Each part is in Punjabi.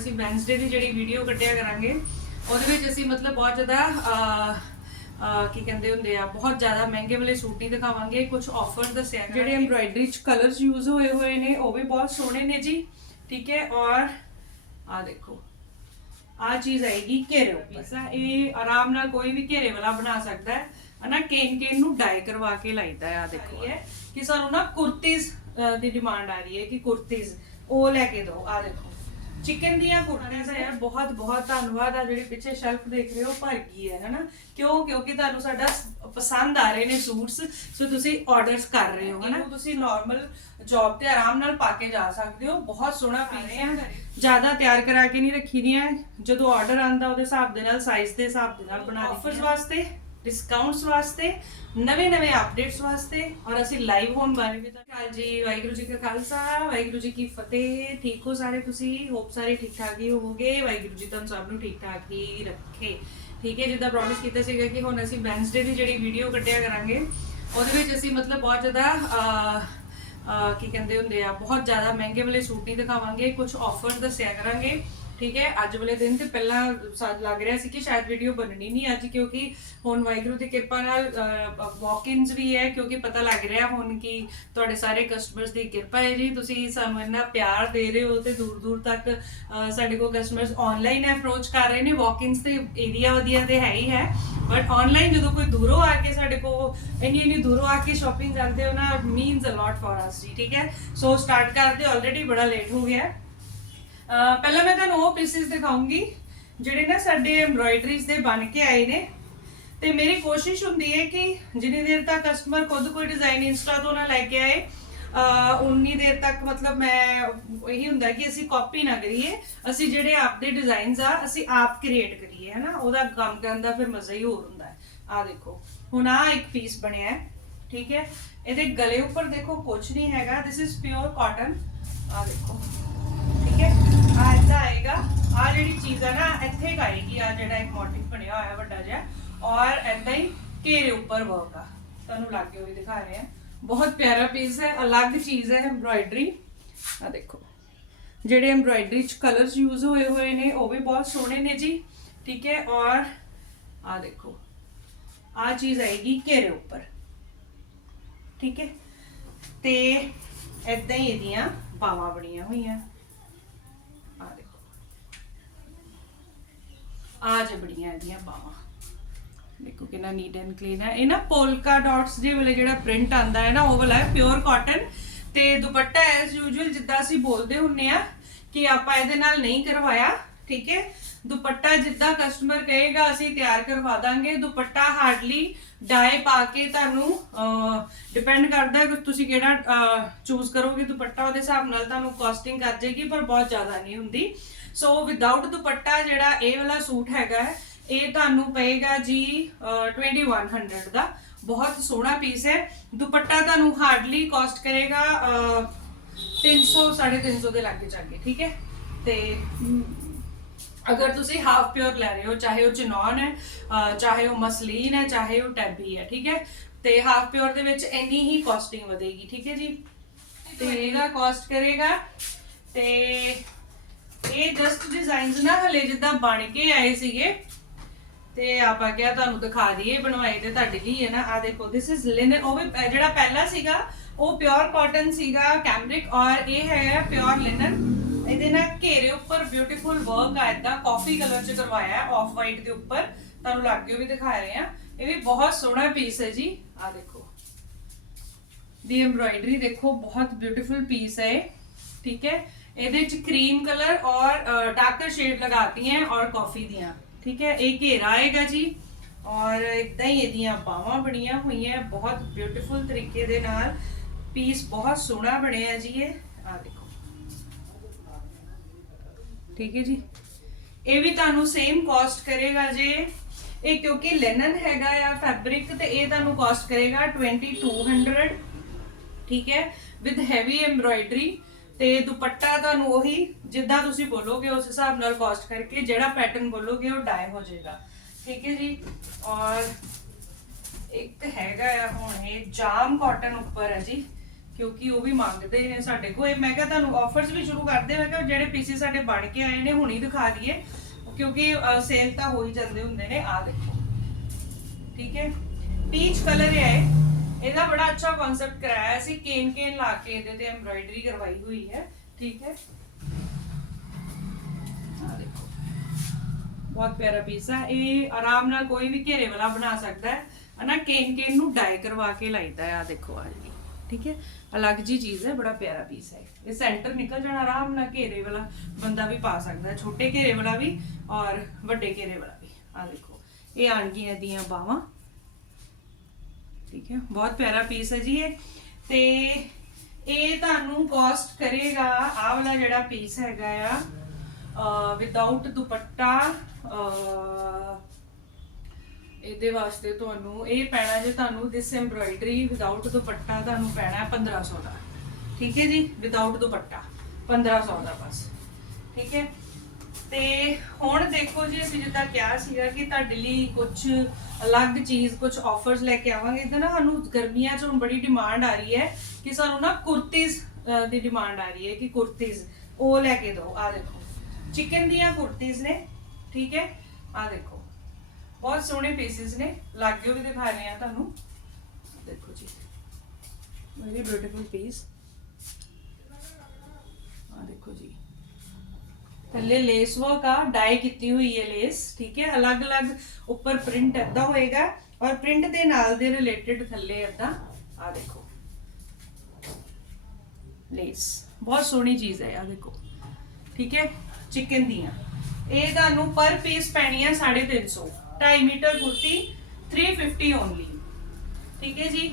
ਅਸੀਂ ਵੈਨਸਡੇ ਦੀ ਜਿਹੜੀ ਵੀਡੀਓ ਕੱਢਿਆ ਕਰਾਂਗੇ ਉਹਦੇ ਵਿੱਚ ਅਸੀਂ ਮਤਲਬ ਬਹੁਤ ਜ਼ਿਆਦਾ ਕੀ ਕਹਿੰਦੇ ਹੁੰਦੇ ਆ ਬਹੁਤ ਜ਼ਿਆਦਾ ਮਹਿੰਗੇ ਵਾਲੇ ਸੂਟ ਨਹੀਂ ਦਿਖਾਵਾਂਗੇ ਕੁਝ ਆਫਰ ਦੱਸਿਆ ਜਿਹੜੇ ਐਮਬ੍ਰਾਇਡਰੀ ਚ ਕਲਰਸ ਯੂਜ਼ ਹੋਏ ਹੋਏ ਨੇ ਉਹ ਵੀ ਬਹੁਤ ਸੋਹਣੇ ਨੇ ਜੀ ਠੀਕ ਹੈ ਔਰ ਆ ਦੇਖੋ ਆ ਚੀਜ਼ ਆਏਗੀ ਘੇਰੇ ਉੱਪਰ। ਇਹ ਆਰਾਮ ਨਾਲ ਕੋਈ ਵੀ ਘੇਰੇ ਵਾਲਾ ਬਣਾ ਸਕਦਾ ਹੈ ਹਨਾ ਕੇਨ ਕੇਨ ਨੂੰ ਡਾਈ ਕਰਵਾ ਕੇ ਲਾਈਦਾ ਆ ਦੇਖੋ। ਹੈ। ਕਿ ਸਾਨੂੰ ਨਾ ਕੁਰਤੀਜ਼ ਦੀ ਡਿਮਾਂਡ ਆ ਰਹੀ ਹੈ ਕਿ ਕੁਰਤੀਜ਼ ਉਹ ਲੈ ਕੇ ਦਿਓ ਆ ਦੇਖੋ। ਚਿਕਨ ਦੀਆਂ ਕੁੜਤੀਆਂ ਯਾਰ ਬਹੁਤ ਬਹੁਤ ਧੰਨਵਾਦ ਆ ਜਿਹੜੀ ਪਿੱਛੇ ਸ਼ੈਲਫ ਦੇਖ ਰਹੇ ਹੋ ਭਰ ਗਈ ਹੈ ਹਨਾ? ਕਿਉਂ? ਕਿਉਂਕਿ ਤੁਹਾਨੂੰ ਸਾਡਾ ਪਸੰਦ ਆ ਰਹੇ ਨੇ ਸੂਟਸ ਸੋ ਤੁਸੀਂ ਆਰਡਰਸ ਕਰ ਰਹੇ ਹੋ ਹਨਾ? ਤੁਸੀਂ ਨਾਰਮਲ ਜੌਬ ਤੇ ਆਰਾਮ ਨਾਲ ਪਾ ਕੇ ਜਾ ਸਕਦੇ ਹੋ। ਬਹੁਤ ਸੋਹਣਾ ਪੀਸ ਹੈ। ਜ਼ਿਆਦਾ ਤਿਆਰ ਕਰਾ ਕੇ ਨਹੀਂ ਰੱਖੀ ਦੀਆਂ ਜਦੋਂ ਆਰਡਰ ਆਂਦਾ ਉਹਦੇ ਹਿਸਾਬ ਦੇ ਨਾਲ ਸਾਈਜ਼ ਦੇ ਹਿਸਾਬ ਦੇ ਨਾਲ ਬਣਾ ਆਫਰਸ ਵਾਸਤੇ? ਡਿਸਕਾਊਂਟਸ ਵਾਸਤੇ, ਨਵੇਂ ਨਵੇਂ ਅਪਡੇਟਸ ਵਾਸਤੇ ਔਰ ਅਸੀਂ ਲਾਈਵ ਹੋਣ ਬਾਰੇ ਵੀ ਤਾਂ ਕਾਲ ਜੀ ਵਾਹਿਗੁਰੂ ਜੀ ਕਾ ਖਾਲਸਾ, ਵਾਹਿਗੁਰੂ ਜੀ ਕੀ ਫਤਿਹ। ਠੀਕ ਹੋ ਸਾਰੇ ਤੁਸੀਂ? ਹੋਪ ਸਾਰੇ ਠੀਕ ਠਾਕ ਹੀ ਹੋਵੋਗੇ। ਵਾਹਿਗੁਰੂ ਜੀ ਤੁਹਾਨੂੰ ਸਭ ਨੂੰ ਠੀਕ ਠਾਕ ਹੀ ਰੱਖੇ। ਠੀਕ ਹੈ, ਜਿੱਦਾਂ ਪ੍ਰੋਮਿਸ ਕੀਤਾ ਸੀਗਾ ਕਿ ਹੁਣ ਅਸੀਂ ਵੈਨਸਡੇ ਦੀ ਜਿਹੜੀ ਵੀਡੀਓ ਕੱਢਿਆ ਕਰਾਂਗੇ, ਉਹਦੇ ਵਿੱਚ ਅਸੀਂ ਮਤਲਬ ਬਹੁਤ ਜ਼ਿਆਦਾ ਕੀ ਕਹਿੰਦੇ ਹੁੰਦੇ ਆ, ਬਹੁਤ ਜ਼ਿਆਦਾ ਮਹਿੰਗੇ ਵਾਲੇ ਸੂਟ ਨਹੀਂ ਦਿਖਾਵਾਂਗੇ ਕੁਝ ਆਫਰ ਦੱਸਿਆ ਕਰਾਂਗੇ। ਠੀਕ ਹੈ, ਅੱਜ ਵਾਲੇ ਦਿਨ ਤੇ ਪਹਿਲਾਂ ਸਾਨੂੰ ਲੱਗ ਰਿਹਾ ਸੀ ਕਿ ਸ਼ਾਇਦ ਵੀਡੀਓ ਬਣਨੀ ਨਹੀਂ ਅੱਜ ਕਿਉਂਕਿ ਹੁਣ ਵਾਹਿਗੁਰੂ ਦੀ ਕਿਰਪਾ ਨਾਲ ਵਾਕ-ਇਨਸ ਵੀ ਹੈ ਕਿਉਂਕਿ ਪਤਾ ਲੱਗ ਰਿਹਾ ਹੁਣ ਕਿ ਤੁਹਾਡੇ ਸਾਰੇ ਕਸਟਮਰਸ ਦੀ ਕਿਰਪਾ ਹੈ ਜੀ। ਤੁਸੀਂ ਸਾਨੂੰ ਪਿਆਰ ਦੇ ਰਹੇ ਹੋ ਤੇ ਦੂਰ ਦੂਰ ਤੱਕ ਸਾਡੇ ਕੋਲ ਕਸਟਮਰਸ ਆਨਲਾਈਨ ਅਪਰੋਚ ਕਰ ਰਹੇ ਨੇ। ਵਾਕ-ਇਨਸ ਤੇ ਏਰੀਆ ਵਧੀਆ ਤੇ ਹੈ ਹੀ ਹੈ ਬਟ ਆਨਲਾਈਨ ਜਦੋਂ ਕੋਈ ਦੂਰੋਂ ਆ ਕੇ ਸਾਡੇ ਕੋਲ, ਇੰਨੀ ਇੰਨੀ ਦੂਰੋਂ ਆ ਕੇ ਸ਼ਾਪਿੰਗ ਕਰਦੇ ਹੋ ਨਾ means a lot for us ਜੀ, ਠੀਕ ਹੈ। ਸੋ ਸਟਾਰਟ ਕਰਦੇ ਆਲਰੇਡੀ ਬੜਾ ਲੇਟ ਹੋ ਗਿਆ। ਹੈ ਪਹਿਲਾਂ ਮੈਂ ਤੁਹਾਨੂੰ ਉਹ ਪੀਸਿਸ ਦਿਖਾਉਂਗੀ, ਜਿਹੜੇ ਨਾ ਸਾਡੇ ਐਮਬ੍ਰਾਇਡਰੀਜ਼ ਦੇ ਬਣ ਕੇ ਆਏ ਨੇ। ਤੇ ਮੇਰੀ ਕੋਸ਼ਿਸ਼ ਹੁੰਦੀ ਹੈ ਕਿ ਜਿੰਨੀ ਦੇਰ ਤੱਕ ਕਸਟਮਰ ਖੁਦ ਕੋਈ ਡਿਜ਼ਾਈਨ ਇੰਸਟਾ ਤੋਂ ਨਾ ਲੈ ਕੇ ਆਏ ਉਨੀ ਦੇਰ ਤੱਕ ਮਤਲਬ ਮੈਂ ਇਹੀ ਹੁੰਦਾ ਕਿ ਅਸੀਂ ਕਾਪੀ ਨਾ ਕਰੀਏ, ਅਸੀਂ ਜਿਹੜੇ ਆਪਦੇ ਡਿਜ਼ਾਈਨਸ ਆ, ਅਸੀਂ ਆਪ ਕ੍ਰੀਏਟ ਕਰੀਏ, ਹਨਾ? ਉਹਦਾ ਕੰਮ ਕਰਨ ਦਾ ਫਿਰ ਮਜ਼ਾ ਹੀ ਹੋਰ ਹੁੰਦਾ ਹੈ। ਆ ਦੇਖੋ, ਹੁਣ ਆ ਇੱਕ ਪੀਸ ਬਣਿਆ ਠੀਕ ਹੈ? ਇਹਦੇ ਗਲੇ ਉੱਪਰ ਦੇਖੋ ਕੁਝ ਨਹੀਂ ਹੈਗਾ ਦਿਸ ਇਜ਼ ਪਿਓਰ ਕਾਟਨ ਆ ਦੇਖੋ, ਠੀਕ ਹੈ? ਆ ਇੱਦਾਂ ਆਏਗਾ। ਆ ਜਿਹੜੀ ਚੀਜ਼ ਹੈ ਨਾ, ਇੱਥੇ ਕੁ ਆਏਗੀ ਆ ਜਿਹੜਾ ਇੱਕ ਮੋਟਿਵ ਬਣਿਆ ਹੋਇਆ ਵੱਡਾ ਜਿਹਾ। ਔਰ ਇੱਦਾਂ ਹੀ ਘੇਰੇ ਉੱਪਰ ਵਰਕ ਆ। ਤੁਹਾਨੂੰ ਲੱਗੇ ਹੋਏ ਦਿਖਾ ਰਹੇ ਆ। ਬਹੁਤ ਪਿਆਰਾ ਪੀਸ ਹੈ, ਅਲੱਗ ਚੀਜ਼ ਹੈ ਐਮਬ੍ਰਾਇਡਰੀ ਆ ਦੇਖੋ। ਜਿਹੜੇ ਐਮਬ੍ਰਾਇਡਰੀ ਚ ਕਲਰਸ ਯੂਜ਼ ਹੋਏ ਹੋਏ ਨੇ, ਉਹ ਵੀ ਬਹੁਤ ਸੋਹਣੇ ਨੇ ਜੀ। ਠੀਕ ਹੈ, ਔਰ ਆ ਦੇਖੋ। ਆ ਚੀਜ਼ ਆਏਗੀ ਘੇਰੇ ਉੱਪਰ। ਠੀਕ ਹੈ। ਤੇ ਏਦਾਂ ਹੀ ਇਹਦੀਆਂ ਬਾਵਾਂ ਬਣੀਆਂ ਹੋਈਆਂ ਆ ਦੇਖੋ ਆ ਜਬੜੀਆਂ ਇਹਦੀਆਂ ਬਾਵਾਂ ਦੇਖੋ ਕਿੰਨਾ ਨੀਟ ਐਂਡ ਕਲੀਨ ਹੈ। ਇਹ ਨਾ ਪੋਲਕਾ ਡਾਟਸ ਦੇ ਵਾਲੇ ਜਿਹੜਾ ਪ੍ਰਿੰਟ ਆਂਦਾ ਹੈ ਨਾ, ਉਹ ਵਾਲਾ ਹੈ ਪਿਓਰ ਕਾਟਨ ਤੇ ਦੁਪੱਟਾ ਐਸ ਯੂਜੂਅਲ ਜਿੱਦਾਂ ਅਸੀਂ ਬੋਲਦੇ ਹੁੰਨੇ ਆ ਕਿ ਆਪਾਂ ਇਹਦੇ ਨਾਲ ਨਹੀਂ ਕਰਵਾਇਆ, ਠੀਕ ਹੈ? ਦੁਪੱਟਾ ਜਿੱਦਾਂ ਕਸਟਮਰ ਕਹੇਗਾ, ਅਸੀਂ ਤਿਆਰ ਕਰਵਾ ਦਾਂਗੇ। ਦੁਪੱਟਾ ਹਾਰਡਲੀ ਡਾਈ ਪਾ ਕੇ ਤੁਹਾਨੂੰ ਡਿਪੈਂਡ ਕਰਦਾ ਕਿ ਤੁਸੀਂ ਕਿਹੜਾ ਚੂਜ਼ ਕਰੋਗੇ ਦੁਪੱਟਾ। ਉਹਦੇ ਹਿਸਾਬ ਨਾਲ ਤੁਹਾਨੂੰ ਕਾਸਟਿੰਗ ਕਰ ਜਾਏਗੀ ਪਰ ਬਹੁਤ ਜ਼ਿਆਦਾ ਨਹੀਂ ਹੁੰਦੀ। ਸੋ ਵਿਦਆਊਟ ਦੁਪੱਟਾ ਜਿਹੜਾ ਇਹ ਵਾਲਾ ਸੂਟ ਹੈਗਾ ਹੈ, ਇਹ ਤੁਹਾਨੂੰ ਪਏਗਾ ਜੀ ਅਹ, 2100 ਦਾ। ਬਹੁਤ ਸੋਹਣਾ ਪੀਸ ਹੈ। ਦੁਪੱਟਾ ਤੁਹਾਨੂੰ ਹਾਰਡਲੀ ਕਾਸਟ ਕਰੇਗਾ ਅਹ, 300 350 ਦੇ ਲਾਗੇ ਚਾਗੇ ਠੀਕ ਹੈ? ਤੇ ਅਗਰ ਤੁਸੀਂ ਹਾਫ ਪਿਓਰ ਲੈ ਰਹੇ ਹੋ ਚਾਹੇ ਉਹ ਚਨੌਨ ਹੈ ਚਾਹੇ ਉਹ ਮਸਲੀਨ ਹੈ ਚਾਹੇ ਉਹ ਟੈਬੀ ਹੈ ਠੀਕ ਹੈ? ਤੇ ਹਾਫ ਪਿਓਰ ਦੇ ਵਿੱਚ ਇੰਨੀ ਹੀ ਕਾਸਟਿੰਗ ਵਧੇਗੀ ਠੀਕ ਹੈ ਜੀ? ਤੇ ਇਹਦਾ ਕਾਸਟ ਕਰੇਗਾ ਤੇ ਇਹ ਜਸਟ ਡਿਜ਼ਾਈਨਸ ਨਾ ਹਲੇ ਜਿੱਦਾਂ ਬਣ ਕੇ ਆਏ ਸੀਗੇ। ਤੇ ਆਪਾਂ ਕਿਹਾ ਤੁਹਾਨੂੰ ਦਿਖਾ ਦਈਏ ਬਣਵਾਏ ਤੇ ਤੁਹਾਡੇ ਲਈ ਹੈ ਨਾ। ਆ ਦੇਖੋ ਥਿਸ ਇਜ਼ ਲਿਨਨ ਉਹ ਵੀ ਜਿਹੜਾ ਪਹਿਲਾ ਸੀਗਾ, ਉਹ ਪਿਓਰ ਕਾਟਨ ਸੀਗਾ ਕੈਮਰਿਕ ਔਰ ਇਹ ਹੈ ਪਿਓਰ ਲਿਨਨ ਇਹਦੇ ਨਾਲ ਘੇਰੇ ਉੱਪਰ ਬਿਊਟੀਫੁਲ ਵਰਕ ਆ ਇਦਾਂ ਕਾਫੀ ਕਲਰ ਚ ਕਰਵਾਇਆ ਹੈ ਆਫ ਵਾਈਟ ਦੇ ਉੱਪਰ। ਤੁਹਾਨੂੰ ਲੱਗੇ ਵੀ ਦਿਖਾ ਰਹੇ ਆ ਇਹ ਵੀ ਬਹੁਤ ਸੋਹਣਾ ਪੀਸ ਹੈ ਜੀ। ਆ ਦੇਖੋ। ਦੀ ਐਮਬ੍ਰਾਇਡਰੀ ਦੇਖੋ, ਬਹੁਤ ਬਿਊਟੀਫੁਲ ਪੀਸ ਹੈ ਠੀਕ ਹੈ? ਇਹਦੇ ਚ ਕਰੀਮ ਕਲਰ ਔਰ ਡਾਰਕਰ ਸ਼ੇਡ ਲਗਾਤੀ हैं ਔਰ ਕਾਫੀ ਦੀਆਂ। ਠੀਕ ਹੈ? ਇਹ ਘੇਰਾ ਆਏਗਾ ਜੀ। ਔਰ ਇਦਾਂ ਹੀ ਇਹਦੀਆਂ ਬਾਹਾਂ ਬਣੀਆਂ ਹੋਈਆਂ। ਬਹੁਤ ਬਿਊਟੀਫੁਲ ਤਰੀਕੇ ਦੇ ਨਾਲ ਪੀਸ ਬਹੁਤ ਸੋਹਣਾ ਬਣਿਆ ਜੀ ਇਹ। ਆ ਦੇਖੋ। ਠੀਕ ਹੈ ਜੀ? ਇਹ ਵੀ ਤੁਹਾਨੂੰ ਸੇਮ ਕਾਸਟ ਕਰੇਗਾ ਜੇ। ਇਹ ਕਿਉਂਕਿ ਲੈਨਨ ਹੈਗਾ ਆ ਫੈਬਰਿਕ ਤੇ ਇਹ ਤੁਹਾਨੂੰ ਕਾਸਟ ਕਰੇਗਾ 2200 ਠੀਕ ਹੈ? ਵਿਦ ਹੈਵੀ ਐਮਬ੍ਰਾਇਡਰੀ ਤੇ ਦੁਪੱਟਾ ਤੁਹਾਨੂੰ ਉਹੀ ਜਿੱਦਾਂ ਤੁਸੀਂ ਬੋਲੋਗੇ, ਉਸ ਹਿਸਾਬ ਨਾਲ ਕਾਸਟ ਕਰਕੇ ਜਿਹੜਾ ਪੈਟਰਨ ਬੋਲੋਗੇ, ਉਹ ਡਾਈ ਹੋ ਜਾਏਗਾ। ਠੀਕ ਹੈ ਜੀ? ਔਰ ਇੱਕ ਹੈਗਾ ਆ ਹੁਣ ਇਹ ਜਾਮ ਕਾਟਨ ਉੱਪਰ ਹੈ ਜੀ, ਕਿਉਂਕਿ ਉਹ ਵੀ ਮੰਗਦੇ ਨੇ ਸਾਡੇ ਕੋਲ। ਇਹ ਮੈਂ ਕਿਹਾ ਤੁਹਾਨੂੰ ਆਫਰਸ ਵੀ ਸ਼ੁਰੂ ਕਰਦੇ, ਮੈਂ ਕਿਹਾ ਜਿਹੜੇ ਪੀਸੀ ਸਾਡੇ ਬਣ ਕੇ ਆਏ ਨੇ, ਹੁਣੀ ਦਿਖਾ ਦਈਏ, ਕਿਉਂਕਿ ਸੇਲ ਤਾਂ ਹੋ ਹੀ ਜਾਂਦੇ ਹੁੰਦੇ ਨੇ। ਆ ਦੇਖੋ। ਠੀਕ ਹੈ? ਪੀਚ ਕਲਰ ਹੈ ਇਹਦਾ ਬੜਾ ਅੱਛਾ ਕਨਸੈਪਟ ਕਰਾਇਆ ਸੀ, ਕੇਨ ਕੇਨ ਲਾ ਕੇ ਇਹਦੇ ਤੇ ਐਮਬ੍ਰਾਇਡਰੀ ਕਰਵਾਈ ਹੋਈ ਹੈ, ਠੀਕ ਹੈ। ਆ ਦੇਖੋ। ਬਹੁਤ ਪਿਆਰਾ ਪੀਸ ਹੈ ਇਹ ਆਰਾਮ ਨਾਲ ਕੋਈ ਵੀ ਘੇਰੇ ਵਾਲਾ ਬਣਾ ਸਕਦਾ ਹੈ। ਹਨਾ, ਕੇਨ ਕੇਨ ਨੂੰ ਡਾਈ ਕਰਵਾ ਕੇ ਲਾਈਦਾ ਆ ਦੇਖੋ ਆ ਜੀ। ਠੀਕ ਹੈ? ਅਲੱਗ ਜੀ ਚੀਜ਼ ਹੈ, ਬੜਾ ਪਿਆਰਾ ਪੀਸ ਹੈ। ਇਹ ਸੈਂਟਰ ਨਿਕਲ ਜਾਣਾ ਆਰਾਮ ਨਾਲ, ਘੇਰੇ ਵਾਲਾ ਬੰਦਾ ਵੀ ਪਾ ਸਕਦਾ ਛੋਟੇ ਘੇਰੇ ਵਾਲਾ ਵੀ ਔਰ ਵੱਡੇ ਘੇਰੇ ਵਾਲਾ ਵੀ। ਆ ਦੇਖੋ। ਇਹ ਆਣਗੀਆਂ ਦੀਆਂ ਬਾਹਾਂ। ਠੀਕ ਹੈ, ਬਹੁਤ ਪਿਆਰਾ ਪੀਸ ਹੈ ਜੀ ਇਹ। ਤੇ ਇਹ ਤੁਹਾਨੂੰ ਕਾਸਟ ਕਰੇਗਾ, ਆਹ ਵਾਲਾ ਜਿਹੜਾ ਪੀਸ ਹੈਗਾ ਆ ਵਿਦਆਊਟ ਦੁਪੱਟਾ ਇਹਦੇ ਵਾਸਤੇ ਤੁਹਾਨੂੰ, ਇਹ ਪੈਣਾ ਜੇ ਤੁਹਾਨੂੰ ਦਿਸ ਐਮਬ੍ਰਾਇਡਰੀ ਵਿਦਆਊਟ ਦੁਪੱਟਾ ਤੁਹਾਨੂੰ ਪੈਣਾ ਹੈ 1500 ਦਾ। ਠੀਕ ਹੈ ਜੀ ਵਿਦਆਊਟ ਦੁਪੱਟਾ 1500 ਦਾ ਬਸ। ਠੀਕ ਹੈ ਤੇ ਹੁਣ ਦੇਖੋ ਜੀ, ਅਸੀਂ ਜਿੱਦਾਂ ਕਿਹਾ ਸੀਗਾ ਕਿ ਤੁਹਾਡੇ ਲਈ ਕੁਝ ਅਲੱਗ ਚੀਜ਼ ਕੁਝ ਆਫਰਸ ਲੈ ਕੇ ਆਵਾਂਗੇ। ਇਹਦਾ ਨਾ ਸਾਨੂੰ ਗਰਮੀਆਂ 'ਚ ਹੁਣ ਬੜੀ ਡਿਮਾਂਡ ਆ ਰਹੀ ਹੈ ਕਿ ਸਾਨੂੰ ਨਾ ਕੁਰਤੀਜ਼ ਦੀ ਡਿਮਾਂਡ ਆ ਰਹੀ ਹੈ ਕਿ ਕੁਰਤੀਜ਼। ਉਹ ਲੈ ਕੇ ਦਿਓ। ਆ ਦੇਖੋ ਚਿਕਨ ਦੀਆਂ ਕੁਰਤੀਜ਼ ਨੇ, ਠੀਕ ਹੈ? ਆ ਦੇਖੋ, ਬਹੁਤ ਸੋਹਣੇ ਪੀਸਿਸ ਨੇ। ਲਾਗਿਓ ਵੀ ਦਿਖਾ ਰਹੇ ਆ ਤੁਹਾਨੂੰ। ਦੇਖੋ ਜੀ ਵੈਰੀ ਬਿਊਟੀਫੁਲ ਪੀਸ ਆ ਦੇਖੋ ਜੀ ਥੱਲੇ ਲੇਸ ਵਰਕ ਆ ਡਾਈ ਕੀਤੀ ਹੋਈ ਹੈ ਲੇਸ ਠੀਕ ਹੈ? ਅਲੱਗ-ਅਲੱਗ ਉੱਪਰ ਪ੍ਰਿੰਟ ਏਦਾਂ ਹੋਏਗਾ ਔਰ ਪ੍ਰਿੰਟ ਦੇ ਨਾਲ ਦੇ ਰਿਲੇਟਡ ਥੱਲੇ ਏਦਾਂ ਆ ਦੇਖੋ। ਲੇਸ ਬਹੁਤ ਸੋਹਣੀ ਚੀਜ਼ ਹੈ ਆ ਦੇਖੋ। ਠੀਕ ਹੈ? ਚਿਕਨ ਦੀਆਂ। ਇਹ ਤੁਹਾਨੂੰ ਪਰ ਪੀਸ ਪੈਣੀ ਹੈ 350 2.5 ਮੀਟਰ ਕੁਰਤੀ 350 ਓਨਲੀ ਠੀਕ ਹੈ ਜੀ?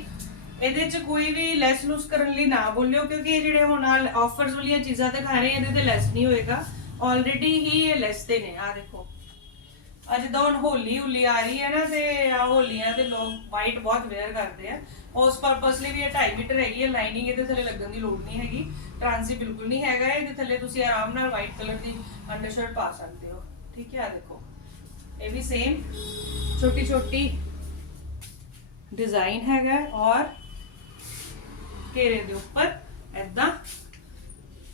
ਇਹਦੇ ਚ ਕੋਈ ਵੀ ਲੈਸ ਲੂਸ ਕਰਨ ਲਈ ਨਾ ਬੋਲਿਓ, ਕਿਉਂਕਿ ਇਹ ਜਿਹੜੇ ਹੁਣ ਆਫਰਸ ਵਾਲੀਆਂ ਚੀਜ਼ਾਂ ਦਿਖਾ ਰਹੇ ਇਹਦੇ ਤੇ ਲੈਸ ਨਹੀਂ ਹੋਏਗਾ। ਆਲਰੇਡੀ ਹੀ ਇਹ ਲੈਸ ਤੇ ਨੇ ਆ ਦੇਖੋ। ਅੱਜ ਤਾਂ ਹੋਲੀ ਹੁਲੀ ਆ ਰਹੀ ਹੈ ਨਾ ਤੇ ਹੋਲੀਆਂ ਤੇ ਲੋਕ ਵਾਈਟ ਬਹੁਤ ਵੇਅਰ ਕਰਦੇ ਆ। ਉਸ ਪਰਪਸ ਲਈ ਵੀ ਇਹ 2.5 ਮੀਟਰ ਹੈਗੀ ਹੈ ਲਾਈਨਿੰਗ ਇਹਦੇ ਥੱਲੇ ਲੱਗਣ ਦੀ ਲੋੜ ਨਹੀਂ ਹੈਗੀ। ਟ੍ਰਾਂਸੀ ਬਿਲਕੁਲ ਨਹੀਂ ਹੈਗਾ, ਇਹਦੇ ਥੱਲੇ ਤੁਸੀਂ ਆਰਾਮ ਨਾਲ ਵਾਈਟ ਕਲਰ ਦੀ ਅੰਡਰਸ਼ਰਟ ਪਾ ਸਕਦੇ ਹੋ। ਠੀਕ ਹੈ ਆ ਦੇਖੋ। ਇਹ ਵੀ ਸੇਮ ਛੋਟੀ ਛੋਟੀ ਡਿਜ਼ਾਈਨ ਹੈਗਾ ਔਰ ਘੇਰੇ ਦੇ ਉੱਪਰ ਐਦਾਂ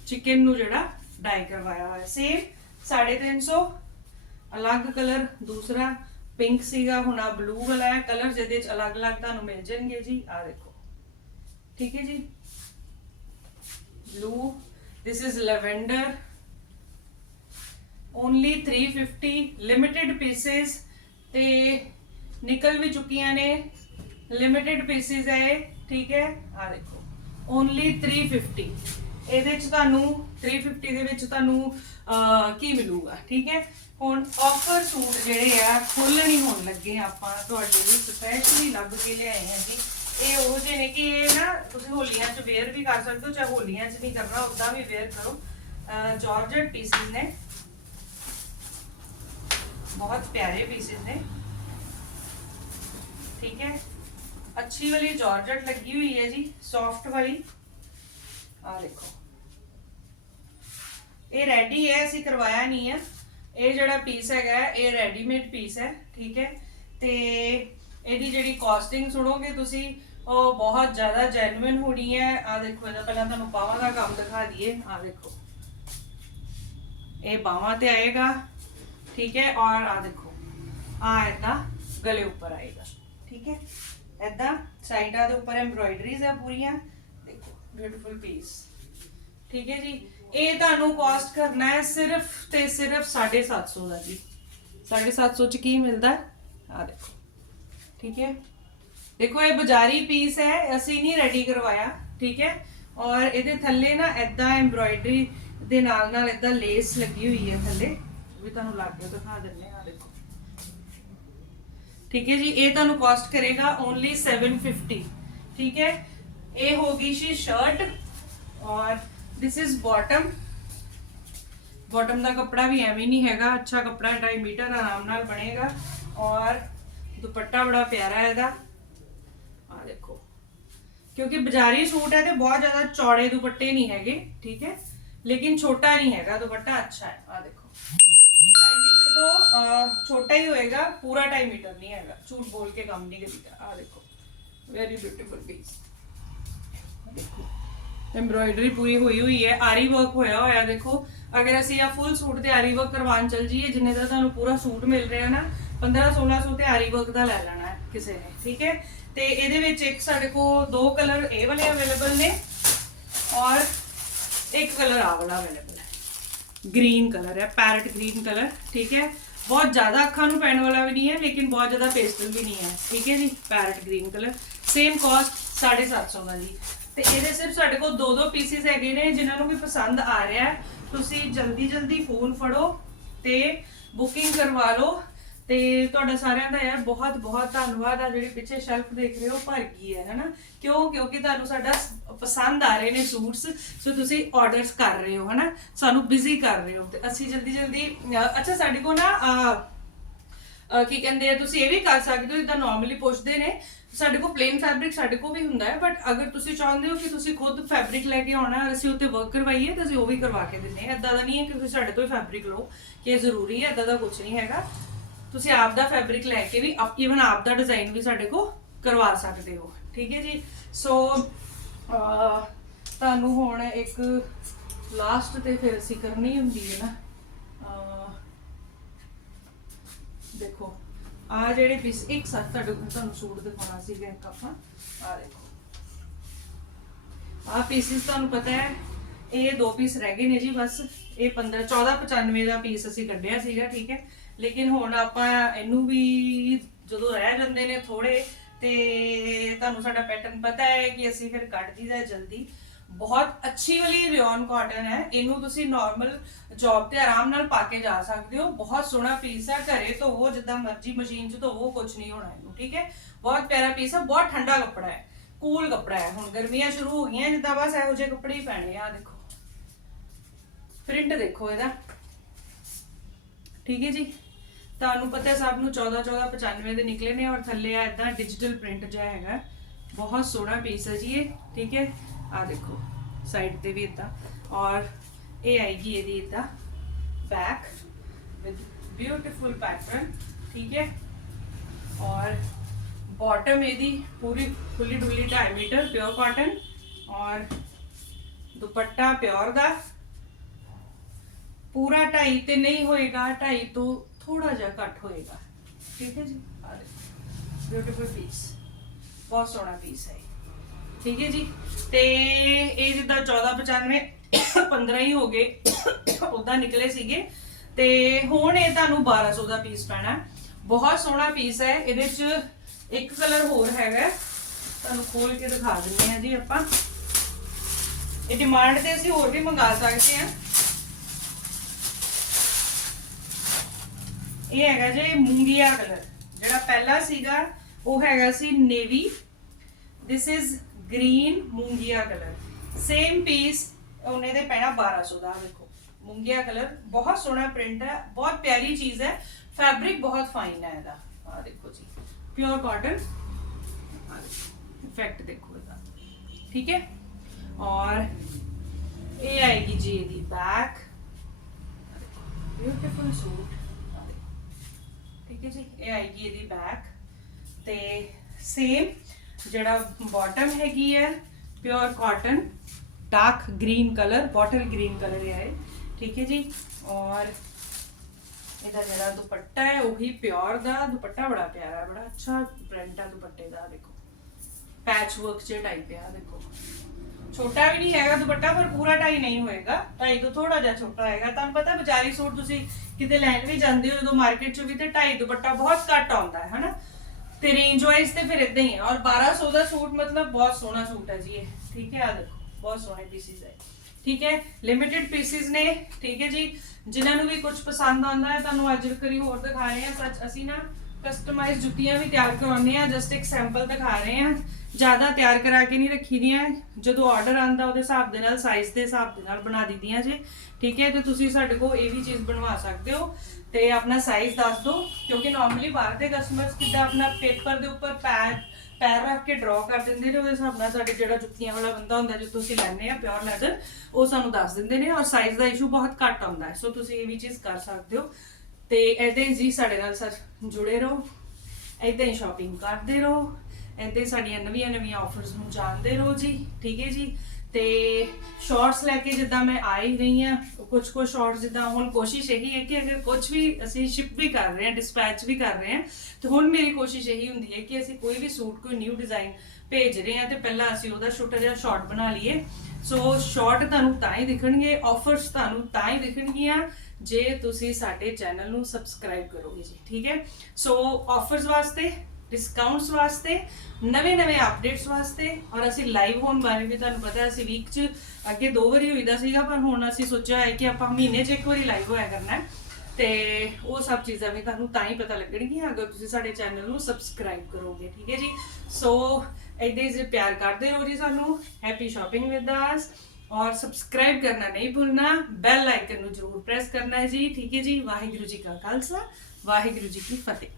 ਚਿਕਨ ਨੂੰ ਜਿਹੜਾ ਡਾਈ ਕਰਵਾਇਆ ਹੋਇਆ। ਸੇਮ 350 ਅਲੱਗ ਕਲਰ ਦੂਸਰਾ ਪਿੰਕ ਸੀਗਾ, ਹੁਣ ਆ ਬਲੂ ਵਾਲਾ ਹੈ। ਕਲਰ ਜਿਹਦੇ ਚ ਅਲੱਗ-ਅਲੱਗ ਤੁਹਾਨੂੰ ਮਿਲ ਜਾਣਗੇ ਜੀ। ਆ ਦੇਖੋ। ਠੀਕ ਹੈ ਜੀ? Blue this is lavender only 350 limited pieces ਤੇ ਨਿਕਲ ਵੀ ਚੁੱਕੀਆਂ ਨੇ। ਲਿਮਿਟਿਡ ਪੀਸਿਸ ਹੈ ਠੀਕ ਹੈ? ਆ ਦੇਖੋ। ਓਨਲੀ 350 ਇਹਦੇ ਚ ਤੁਹਾਨੂੰ 350 ਦੇ ਵਿੱਚ ਤੁਹਾਨੂੰ ਕੀ ਮਿਲੂਗਾ, ਠੀਕ ਹੈ? ਹੁਣ ਆਫਰ ਸੂਟ ਜਿਹੜੇ ਆ ਫੁੱਲ ਨਹੀਂ ਹੋਣ ਲੱਗੇ ਆਪਾਂ ਤੁਹਾਡੇ ਲਈ ਸਪੈਸ਼ਲੀ ਲੱਭ ਕੇ ਲਿਆਏ ਆ ਜੀ। ਇਹ ਉਹ ਜਿਹੇ ਨੇ ਕਿ ਇਹ ਨਾ, ਤੁਸੀਂ ਹੋਲੀਆਂ 'ਚ ਵੇਅਰ ਵੀ ਕਰ ਸਕਦੇ ਹੋ, ਚਾਹੇ ਹੋਲੀਆਂ 'ਚ ਨਹੀਂ ਕਰਨਾ ਉਦਾਂ ਵੀ ਵੇਅਰ ਕਰੋ। ਜਾਰਜਟ ਪੀਸਿਸ ਨੇ। ਬਹੁਤ ਪਿਆਰੇ ਪੀਸਿਸ ਨੇ। ਠੀਕ ਹੈ? ਅੱਛੀ ਵਾਲੀ ਜਾਰਜਟ ਲੱਗੀ ਹੋਈ ਹੈ ਜੀ ਸੌਫਟ ਵਾਲੀ। ਆ ਦੇਖੋ। ਇਹ ਰੈਡੀ ਹੈ, ਅਸੀਂ ਕਰਵਾਇਆ ਨਹੀਂ ਹੈ। ਇਹ ਜਿਹੜਾ ਪੀਸ ਹੈਗਾ, ਇਹ ਰੈਡੀਮੇਡ ਪੀਸ ਹੈ, ਠੀਕ ਹੈ? ਤੇ ਇਹਦੀ ਜਿਹੜੀ ਕਾਸਟਿੰਗ ਸੁਣੋਗੇ ਤੁਸੀਂ, ਉਹ ਬਹੁਤ ਜ਼ਿਆਦਾ ਜੈਨੂਇਨ ਹੋਣੀ ਹੈ। ਆ ਦੇਖੋ, ਇਹਦਾ ਪਹਿਲਾਂ ਤੁਹਾਨੂੰ ਬਾਹਾਂ ਦਾ ਕੰਮ ਦਿਖਾ ਦਈਏ। ਆ ਦੇਖੋ। ਇਹ ਬਾਹਾਂ ਤੇ ਆਏਗਾ, ਠੀਕ ਹੈ? ਔਰ ਆ ਦੇਖੋ ਆ ਏਦਾਂ ਗਲੇ ਉੱਪਰ ਆਏਗਾ, ਠੀਕ ਹੈ? ਏਦਾਂ ਸਾਈਡਾਂ ਦੇ ਉੱਪਰ ਐਮਬ੍ਰੋਇਡਰੀਜ਼ ਆ ਪੂਰੀਆਂ। ਬਿਊਟੀਫੁਲ ਪੀਸ ਠੀਕ ਹੈ ਜੀ? ਇਹ ਤੁਹਾਨੂੰ ਕਾਸਟ ਕਰਨਾ ਹੈ ਸਿਰਫ ਤੇ ਸਿਰਫ 750 ਦਾ ਜੀ। 750 ਚ ਕੀ ਮਿਲਦਾ ਆ ਦੇਖੋ। ਠੀਕ ਹੈ? ਦੇਖੋ, ਇਹ ਬਾਜ਼ਾਰੀ ਪੀਸ ਹੈ, ਅਸੀਂ ਨਹੀਂ ਰੈਡੀ ਕਰਵਾਇਆ। ਠੀਕ ਹੈ? ਔਰ ਇਹਦੇ ਥੱਲੇ ਨਾ ਐਦਾਂ ਐਮਬ੍ਰੋਇਡਰੀ ਦੇ ਨਾਲ ਨਾਲ ਐਦਾਂ ਲੇਸ ਲੱਗੀ ਹੋਈ ਹੈ ਥੱਲੇ। ਵੀ ਤੁਹਾਨੂੰ ਲੱਗ ਕੇ ਦਿਖਾ ਦਿੰਨੇ ਆ ਦੇਖੋ। ਠੀਕ ਹੈ ਜੀ? ਇਹ ਤੁਹਾਨੂੰ ਕਾਸਟ ਕਰੇਗਾ ਓਨਲੀ 750 ਠੀਕ ਹੈ? ਇਹ ਹੋਗੀ ਸੀ ਸ਼ਰਟ ਔਰ this is bottom. Bottom ਦਾ ਕੱਪੜਾ ਵੀ ਐਵੇਂ ਨਹੀਂ ਹੈਗਾ ਅੱਛਾ ਕੱਪੜਾ 2.5 ਮੀਟਰ ਆਰਾਮ ਨਾਲ ਬਣੇਗਾ ਔਰ ਦੁਪੱਟਾ ਬੜਾ ਪਿਆਰਾ ਹੈ ਇਹਦਾ ਆ ਦੇਖੋ ਕਿਉਂਕਿ ਬਾਜ਼ਾਰੀ ਸੂਟ ਹੈ ਤੇ ਬਹੁਤ ਜ਼ਿਆਦਾ ਚੌੜੇ ਦੁਪੱਟੇ ਨਹੀਂ ਹੈਗੇ ਠੀਕ ਹੈ ਲੇਕਿਨ ਛੋਟਾ ਨਹੀਂ ਹੈਗਾ ਦੁਪੱਟਾ ਅੱਛਾ ਹੈ ਆ ਦੇਖੋ 2.5 ਮੀਟਰ ਤੋਂ ਅਹ, ਛੋਟਾ ਹੀ ਹੋਏਗਾ ਪੂਰਾ 2.5 ਮੀਟਰ ਨਹੀਂ ਹੈਗਾ ਝੂਠ ਬੋਲ ਕੇ ਕੰਮ ਨਹੀਂ ਕਰੀਦਾ ਆ ਦੇਖੋ ਵੈਰੀ ਬਿਊਟੀਫੁਲ ਪੀਸ ਦੇਖੋ ਐਮਬ੍ਰੋਇਡਰੀ ਪੂਰੀ ਹੋਈ ਹੋਈ ਹੈ, ਆਰੀ ਵਰਕ ਹੋਇਆ ਹੋਇਆ, ਦੇਖੋ। ਅਗਰ ਅਸੀਂ ਆ ਫੁੱਲ ਸੂਟ ਤੇ ਆਰੀ ਵਰਕ ਕਰਵਾਉਣ ਚੱਲ ਜਾਈਏ, ਜਿੰਨੇ ਦਾ ਤੁਹਾਨੂੰ ਪੂਰਾ ਸੂਟ ਮਿਲ ਰਿਹਾ ਨਾ 15 1600 ਤੇ ਆਰੀ ਵਰਕ ਦਾ ਲੈ ਲੈਣਾ ਹੈ ਕਿਸੇ ਨੇ, ਠੀਕ ਹੈ? ਤੇ ਇਹਦੇ ਵਿੱਚ ਇੱਕ ਸਾਡੇ ਕੋਲ ਦੋ ਕਲਰ ਇਹ ਵਾਲੇ ਅਵੇਲੇਬਲ ਨੇ ਔਰ ਇੱਕ ਕਲਰ ਆ ਵਾਲਾ ਅਵੇਲੇਬਲ ਹੈ। ਗ੍ਰੀਨ ਕਲਰ ਹੈ ਪੈਰਟ ਗ੍ਰੀਨ ਕਲਰ ਠੀਕ ਹੈ? ਬਹੁਤ ਜ਼ਿਆਦਾ ਅੱਖਾਂ ਨੂੰ ਪੈਣ ਵਾਲਾ ਵੀ ਨਹੀਂ ਹੈ, ਲੇਕਿਨ ਬਹੁਤ ਜ਼ਿਆਦਾ ਪੇਸਟਲ ਵੀ ਨਹੀਂ ਹੈ, ਠੀਕ ਹੈ ਜੀ? Parrot green colour same cost 750 ਦਾ ਜੀ। ਤੇ ਇਹਦੇ ਸਿਰਫ ਸਾਡੇ ਕੋਲ ਦੋ ਦੋ ਪੀਸਿਸ ਹੈਗੇ ਨੇ ਜਿਨ੍ਹਾਂ ਨੂੰ ਵੀ ਪਸੰਦ ਆ ਰਿਹਾ ਹੈ। ਤੁਸੀਂ ਜਲਦੀ ਜਲਦੀ ਫੋਨ ਫੜੋ ਤੇ ਬੁਕਿੰਗ ਕਰਵਾ ਲਓ। ਤੇ ਤੁਹਾਡਾ ਸਾਰਿਆਂ ਦਾ ਯਾਰ ਬਹੁਤ ਬਹੁਤ ਧੰਨਵਾਦ ਆ ਜਿਹੜੀ ਪਿੱਛੇ ਸ਼ੈਲਫ ਦੇਖ ਰਹੇ ਹੋ ਭਰ ਗਈ ਹੈ ਹਨਾ? ਕਿਉਂ? ਕਿਉਂਕਿ ਤੁਹਾਨੂੰ ਸਾਡਾ ਪਸੰਦ ਆ ਰਹੇ ਨੇ ਸੂਟਸ ਸੋ ਤੁਸੀਂ ਆਰਡਰਸ ਕਰ ਰਹੇ ਹੋ ਹਨਾ? ਸਾਨੂੰ ਬਿਜ਼ੀ ਕਰ ਰਹੇ ਹੋ। ਤੇ ਅਸੀਂ ਜਲਦੀ ਜਲਦੀ ਅਹ ਅੱਛਾ ਸਾਡੇ ਕੋਲ ਨਾ ਅਹ, ਅਹ, ਕੀ ਕਹਿੰਦੇ ਆ ਤੁਸੀਂ ਇਹ ਵੀ ਕਰ ਸਕਦੇ ਹੋ ਜਿੱਦਾਂ ਨਾਰਮਲੀ ਪੁੱਛਦੇ ਨੇ ਸਾਡੇ ਕੋਲ ਪਲੇਨ ਫੈਬਰਿਕ ਸਾਡੇ ਕੋਲ ਵੀ ਹੁੰਦਾ ਹੈ ਬਟ ਅਗਰ ਤੁਸੀਂ ਚਾਹੁੰਦੇ ਹੋ ਕਿ ਤੁਸੀਂ ਖੁਦ ਫੈਬਰਿਕ ਲੈ ਕੇ ਆਉਣਾ ਹੈ ਅਸੀਂ ਉੱਤੇ ਵਰਕ ਕਰਵਾਈਏ ਤਾਂ ਅਸੀਂ ਉਹ ਵੀ ਕਰਵਾ ਕੇ ਦਿੰਦੇ ਹਾਂ। ਇਦਾਂ ਦਾ ਨਹੀਂ ਹੈ ਕਿ ਤੁਸੀਂ ਸਾਡੇ ਤੋਂ ਹੀ ਫੈਬਰਿਕ ਲਓ, ਕਿ ਇਹ ਜ਼ਰੂਰੀ ਹੈ ਇਦਾਂ ਦਾ ਕੁਝ ਨਹੀਂ ਹੈਗਾ। ਤੁਸੀਂ ਆਪ ਦਾ ਫੈਬਰਿਕ ਲੈ ਕੇ ਵੀ, ਆਪ ਇਵਨ ਆਪ ਦਾ ਡਿਜ਼ਾਈਨ ਵੀ ਸਾਡੇ ਕੋਲ ਕਰਵਾ ਸਕਦੇ ਹੋ। ਠੀਕ ਹੈ ਜੀ? ਸੋ ਤੁਹਾਨੂੰ ਹੁਣ ਇੱਕ ਲਾਸਟ ਤੇ ਫਿਰ ਅਸੀਂ ਕਰਨੀ ਹੁੰਦੀ ਹੈ ਨਾ ਦੇਖੋ। ਆ ਜਿਹੜੇ ਪੀਸ ਇੱਕ ਸਾਥ ਤੁਹਾਡੇ ਤੁਹਾਨੂੰ ਸੂਟ ਦਿਖਾਉਣਾ ਸੀਗਾ ਇੱਕ ਆਪਾਂ, ਆ ਦੇਖੋ। ਆ ਪੀਸਿਸ ਤੁਹਾਨੂੰ ਪਤਾ ਹੈ, ਇਹ ਦੋ ਪੀਸ ਰਹਿ ਗਏ ਨੇ ਜੀ ਬਸ। ਇਹ 15 1495 ਦਾ ਪੀਸ ਅਸੀਂ ਕੱਢਿਆ ਸੀਗਾ, ਠੀਕ ਹੈ। ਲੇਕਿਨ ਹੁਣ ਆਪਾਂ ਇਹਨੂੰ ਵੀ ਜਦੋਂ ਰਹਿ ਜਾਂਦੇ ਨੇ ਥੋੜੇ ਤੇ ਤੁਹਾਨੂੰ ਸਾਡਾ ਪੈਟਰਨ ਪਤਾ ਹੈ ਕਿ ਅਸੀਂ ਫਿਰ ਕੱਢ ਦਈਦਾ ਜਲਦੀ। ਬਹੁਤ ਅੱਛੀ ਵਾਲੀ ਰਿਓਨ ਕਾਟਨ ਹੈ। ਇਹਨੂੰ ਤੁਸੀਂ ਨਾਰਮਲ ਜੌਬ ਤੇ ਆਰਾਮ ਨਾਲ ਪਾ ਕੇ ਜਾ ਸਕਦੇ ਹੋ। ਬਹੁਤ ਸੋਹਣਾ ਪੀਸ ਹੈ। ਘਰੇ ਧੋਵੋ, ਜਿੱਦਾਂ ਮਰਜ਼ੀ ਮਸ਼ੀਨ 'ਚ ਧੋਵੋ ਕੁਝ ਨਹੀਂ ਹੋਣਾ ਇਹਨੂੰ, ਠੀਕ ਹੈ? ਬਹੁਤ ਪਿਆਰਾ ਪੀਸ ਹੈ। ਬਹੁਤ ਠੰਡਾ ਕੱਪੜਾ ਹੈ। ਕੂਲ ਕੱਪੜਾ ਹੈ। ਹੁਣ ਗਰਮੀਆਂ ਸ਼ੁਰੂ ਹੋ ਗਈਆਂ, ਜਿੱਦਾਂ ਬਸ ਇਹੋ ਜਿਹੇ ਕੱਪੜੇ ਹੀ ਪੈਣੇ ਆ। ਦੇਖੋ। ਪ੍ਰਿੰਟ ਦੇਖੋ ਇਹਦਾ। ਠੀਕ ਹੈ ਜੀ? ਤੁਹਾਨੂੰ ਪਤਾ ਸਭ ਨੂੰ 14 14 95 ਦੇ ਨਿਕਲੇ ਨੇ ਔਰ ਥੱਲੇ ਆ ਇਦਾਂ ਡਿਜੀਟਲ ਪ੍ਰਿੰਟ ਜਿਹਾ ਹੈਗਾ। ਬਹੁਤ ਸੋਹਣਾ ਪੀਸ ਹੈ ਜੀ ਇਹ, ਠੀਕ ਹੈ? ਆ ਦੇਖੋ ਸਾਈਡ ਤੇ ਵੀ ਇਦਾਂ ਔਰ ਇਹ ਆਏਗੀ ਇਹਦੀ ਇਦਾਂ ਬੈਕ ਵਿਦ ਬਿਊਟੀਫੁਲ ਪੈਟਰਨ ਠੀਕ ਹੈ ਔਰ बॉटम ਇਹਦੀ ਪੂਰੀ ਫੁੱਲੀ ਡੁੱਲੀ 2.5 ਮੀਟਰ ਪਿਓਰ ਕਾਟਨ ਔਰ ਦੁਪੱਟਾ ਪਿਓਰ ਦਾ ਪੂਰਾ 2.5 ਤੇ ਨਹੀਂ ਹੋਏਗਾ 2.5 ਤੋਂ ਥੋੜਾ ਜਿਹਾ ਘੱਟ ਹੋਏਗਾ ਠੀਕ ਹੈ ਜੀ ਆ ਦੇਖੋ ਬਿਊਟੀਫੁਲ ਪੀਸ ਬਹੁਤ ਸੋਹਣਾ ਪੀਸ ਹੈ ਇਹ। ਠੀਕ ਹੈ ਜੀ? ਤੇ ਇਹ ਜਿੱਦਾਂ 1495 15 ਹੀ ਹੋ ਗਏ ਉਦਾਂ ਨਿਕਲੇ ਸੀਗੇ। ਤੇ ਹੁਣ ਇਹ ਤੁਹਾਨੂੰ 1200 ਦਾ ਪੀਸ ਪੈਣਾ ਬਹੁਤ ਸੋਹਣਾ ਪੀਸ ਹੈ। ਇਹਦੇ ਚ ਇੱਕ ਕਲਰ ਹੋਰ ਹੈਗਾ ਤੁਹਾਨੂੰ ਖੋਲ ਕੇ ਦਿਖਾ ਦਿੰਦੇ ਹਾਂ ਜੀ ਆਪਾਂ। ਇਹ ਡਿਮਾਂਡ ਤੇ ਅਸੀਂ ਹੋਰ ਵੀ ਮੰਗਾ ਸਕਦੇ ਹਾਂ। ਇਹ ਹੈਗਾ ਜੀ ਮੂੰਗੀਆ ਕਲਰ ਜਿਹੜਾ ਪਹਿਲਾ ਸੀਗਾ, ਉਹ ਹੈਗਾ ਸੀ ਨੇਵੀ। This ਇਜ਼ green ਮੂੰਗੀਆ ਕਲਰ। ਸੇਮ ਪੀਸ ਉਹਨੇ ਦੇ ਪੈਣਾ 1200 ਦਾ ਦੇਖੋ। ਮੂੰਗੀਆ ਕਲਰ, ਬਹੁਤ ਸੋਹਣਾ ਪ੍ਰਿੰਟ ਹੈ, ਬਹੁਤ ਪਿਆਰੀ ਚੀਜ਼ ਹੈ। ਫੈਬਰਿਕ ਬਹੁਤ ਫਾਈਨ ਹੈ ਇਹਦਾ। ਆ ਦੇਖੋ ਜੀ ਪਿਓਰ ਕਾਟਨ ਇਫੈਕਟ ਦੇਖੋ ਇਹਦਾ। ਠੀਕ ਹੈ? ਔਰ ਇਹ ਆਏਗੀ ਜੀ ਇਹਦੀ ਬੈਕ ਬਿਊਟੀਫੁਲ ਸੂਟ ਠੀਕ ਹੈ ਜੀ, ਇਹ ਆਏਗੀ ਇਹਦੀ ਬੈਕ ਤੇ ਸੇਮ ਜਿਹੜਾ ਬਾਟਮ ਹੈਗੀ ਹੈ pure cotton dark green colour bottle green colour ਹੈ ਇਹ, ਠੀਕ ਹੈ ਜੀ ਔਰ ਇਹਦਾ ਜਿਹੜਾ ਦੁਪੱਟਾ ਹੈ ਉਹੀ ਪਿਓਰ ਦਾ ਦੁਪੱਟਾ ਬੜਾ ਪਿਆਰਾ ਹੈ ਬੜਾ ਅੱਛਾ ਪ੍ਰਿੰਟ ਹੈ ਦੁਪੱਟੇ ਦਾ ਦੇਖੋ ਪੈਚ ਵਰਕ ਜੇ ਟਾਈਪ ਹੈ ਆਹ ਦੇਖੋ ਛੋਟਾ ਵੀ ਨਹੀਂ ਹੈਗਾ ਦੁਪੱਟਾ ਪਰ ਪੂਰਾ ਢਾਈ ਨਹੀਂ ਹੋਏਗਾ ਢਾਈ ਤੋਂ ਥੋੜਾ ਜਿਹਾ ਛੋਟਾ ਹੈਗਾ ਤੁਹਾਨੂੰ ਪਤਾ ਬਾਜ਼ਾਰੀ ਸੂਟ ਤੁਸੀਂ ਕਿਤੇ ਲੈਣ ਵੀ ਜਾਂਦੇ ਹੋ ਜਦੋਂ ਮਾਰਕੀਟ 'ਚ ਵੀ ਤੇ ਢਾਈ ਦੁਪੱਟਾ ਬਹੁਤ ਘੱਟ ਆਉਂਦਾ ਹੈ ਹਨਾ ਤੇ ਰੇਂਜ ਵਾਈਜ਼ ਤੇ ਫਿਰ ਇਦਾਂ ਹੀ ਹੈ। ਔਰ 1200 ਦਾ ਸੂਟ ਮਤਲਬ ਬਹੁਤ ਸੋਹਣਾ ਸੂਟ ਹੈ ਜੀ ਇਹ। ਠੀਕ ਹੈ ਆ ਦੇਖੋ, ਬਹੁਤ ਸੋਹਣੇ ਪੀਸਿਸ ਹੈ। ਠੀਕ ਹੈ ਲਿਮਿਟਿਡ ਪੀਸਿਸ ਨੇ। ਠੀਕ ਹੈ ਜੀ, ਜਿਨ੍ਹਾਂ ਨੂੰ ਵੀ ਕੁਝ ਪਸੰਦ ਆਉਂਦਾ ਹੈ, ਤੁਹਾਨੂੰ ਅੱਜ ਕਰੀ ਹੋਰ ਦਿਖਾ ਰਹੇ ਹਾਂ। ਸੱਚ ਅਸੀਂ ਨਾ ਕਸਟਮਾਈਜ਼ ਜੁੱਤੀਆਂ ਵੀ ਤਿਆਰ ਕਰਵਾਉਂਦੇ ਆ ਜਸਟ ਇੱਕ ਸੈਂਪਲ ਦਿਖਾ ਰਹੇ ਹਾਂ। ਜ਼ਿਆਦਾ ਤਿਆਰ ਕਰਾ ਕੇ ਨਹੀਂ ਰੱਖੀ ਦੀਆਂ। ਜਦੋਂ ਆਰਡਰ ਆਂਦਾ ਉਹਦੇ ਹਿਸਾਬ ਦੇ ਨਾਲ ਸਾਈਜ਼ ਦੇ ਹਿਸਾਬ ਦੇ ਨਾਲ ਬਣਾ ਦਿੰਦੀਆਂ ਜੇ। ਠੀਕ ਹੈ? ਤੇ ਤੁਸੀਂ ਸਾਡੇ ਕੋਲ ਇਹ ਵੀ ਚੀਜ਼ ਬਣਵਾ ਸਕਦੇ ਹੋ। ਤੇ ਆਪਣਾ ਸਾਈਜ਼ ਦੱਸ ਦਿਓ। ਕਿਉਂਕਿ ਨਾਰਮਲੀ ਬਾਹਰ ਦੇ ਕਸਟਮਰਸ ਕਿੱਦਾਂ ਆਪਣਾ ਪੇਪਰ ਦੇ ਉੱਪਰ ਪੈਰ ਪੈਰ ਰੱਖ ਕੇ ਡਰਾ ਕਰ ਦਿੰਦੇ ਨੇ, ਉਹਦੇ ਹਿਸਾਬ ਨਾਲ ਸਾਡੇ ਜਿਹੜਾ ਜੁੱਤੀਆਂ ਵਾਲਾ ਬੰਦਾ ਹੁੰਦਾ ਜਿੱਥੋਂ ਅਸੀਂ ਲੈਂਦੇ ਆ ਪਿਓਰ ਲੈਦਰ ਉਹ ਸਾਨੂੰ ਦੱਸ ਦਿੰਦੇ ਨੇ। ਔਰ ਸਾਈਜ਼ ਦਾ ਇਸ਼ੂ ਬਹੁਤ ਘੱਟ ਆਉਂਦਾ ਹੈ। ਸੋ ਤੁਸੀਂ ਇਹ ਵੀ ਚੀਜ਼ ਕਰ ਸਕਦੇ ਹੋ। ਤੇ ਐਦਾਂ ਹੀ ਜੀ ਸਾਡੇ ਨਾਲ ਸਰ ਜੁੜੇ ਰਹੋ। ਐਦਾਂ ਹੀ ਸ਼ਾਪਿੰਗ ਕਰਦੇ ਰਹੋ। ਐਦਾਂ ਸਾਡੀਆਂ ਨਵੀਆਂ ਨਵੀਆਂ ਆਫਰਸ ਨੂੰ ਜਾਣਦੇ ਰਹੋ ਜੀ, ਠੀਕ ਹੈ ਜੀ? ਤੇ ਸ਼ਾਰਟਸ ਲੈ ਕੇ ਜਿੱਦਾਂ ਮੈਂ ਆ ਹੀ ਰਹੀ ਆ ਕੁਝ ਕੁ ਸ਼ਾਰਟਸ ਜਿੱਦਾਂ ਹੁਣ ਕੋਸ਼ਿਸ਼ ਇਹੀ ਹੈ ਕਿ ਅਗਰ ਕੁਝ ਵੀ ਅਸੀਂ ਸ਼ਿਪ ਵੀ ਕਰ ਰਹੇ ਹਾਂ ਡਿਸਪੈਚ ਵੀ ਕਰ ਰਹੇ ਹਾਂ, ਤੇ ਹੁਣ ਮੇਰੀ ਕੋਸ਼ਿਸ਼ ਇਹੀ ਹੁੰਦੀ ਹੈ ਕਿ ਅਸੀਂ ਕੋਈ ਵੀ ਸੂਟ, ਕੋਈ ਨਿਊ ਡਿਜ਼ਾਈਨ ਭੇਜ ਰਹੇ ਹਾਂ ਤੇ ਪਹਿਲਾਂ ਅਸੀਂ ਉਹਦਾ ਛੋਟਾ ਜਿਹਾ ਸ਼ਾਰਟ ਬਣਾ ਲਈਏ। ਸੋ ਸ਼ਾਰਟ ਤੁਹਾਨੂੰ ਤਾਂ ਹੀ ਦਿਖਣਗੇ ਆਫਰਸ ਤੁਹਾਨੂੰ ਤਾਂ ਹੀ ਦਿਖਣਗੀਆਂ ਜੇ ਤੁਸੀਂ ਸਾਡੇ ਚੈਨਲ ਨੂੰ ਸਬਸਕ੍ਰਾਈਬ ਕਰੋਗੇ ਜੀ, ਠੀਕ ਹੈ? ਸੋ ਆਫਰਸ ਵਾਸਤੇ ਡਿਸਕਾਊਂਟਸ ਵਾਸਤੇ, ਨਵੇਂ ਨਵੇਂ ਅਪਡੇਟਸ ਵਾਸਤੇ, ਔਰ ਅਸੀਂ ਲਾਈਵ ਹੋਣ ਬਾਰੇ ਵੀ ਤੁਹਾਨੂੰ ਪਤਾ, ਅਸੀਂ ਵੀਕ 'ਚ ਅੱਗੇ ਦੋ ਵਾਰੀ ਹੋਈਦਾ ਸੀਗਾ, ਪਰ ਹੁਣ ਅਸੀਂ ਸੋਚਿਆ ਹੈ ਕਿ ਆਪਾਂ ਮਹੀਨੇ 'ਚ ਇੱਕ ਵਾਰੀ ਲਾਈਵ ਹੋਇਆ ਕਰਨਾ ਹੈ। ਤੇ ਉਹ ਸਭ ਚੀਜ਼ਾਂ ਵੀ ਤੁਹਾਨੂੰ ਤਾਂ ਹੀ ਪਤਾ ਲੱਗਣਗੀਆਂ, ਅਗਰ ਤੁਸੀਂ ਸਾਡੇ ਚੈਨਲ ਨੂੰ ਸਬਸਕ੍ਰਾਈਬ ਕਰੋਗੇ, ਠੀਕ ਹੈ ਜੀ? ਸੋ ਏਦਾਂ ਹੀ ਜੇ ਪਿਆਰ ਕਰਦੇ ਰਹੋ ਜੀ ਸਾਨੂੰ ਹੈਪੀ ਸ਼ਾਪਿੰਗ ਵਿਦ ਅਸ ਔਰ ਸਬਸਕ੍ਰਾਈਬ ਕਰਨਾ ਨਹੀਂ ਭੁੱਲਣਾ ਬੈਲ ਆਈਕਨ ਨੂੰ ਜ਼ਰੂਰ ਪ੍ਰੈਸ ਕਰਨਾ ਹੈ ਜੀ, ਠੀਕ ਹੈ ਜੀ? ਵਾਹਿਗੁਰੂ ਜੀ ਕਾ ਖਾਲਸਾ, ਵਾਹਿਗੁਰੂ ਜੀ ਕੀ ਫਤਿਹ।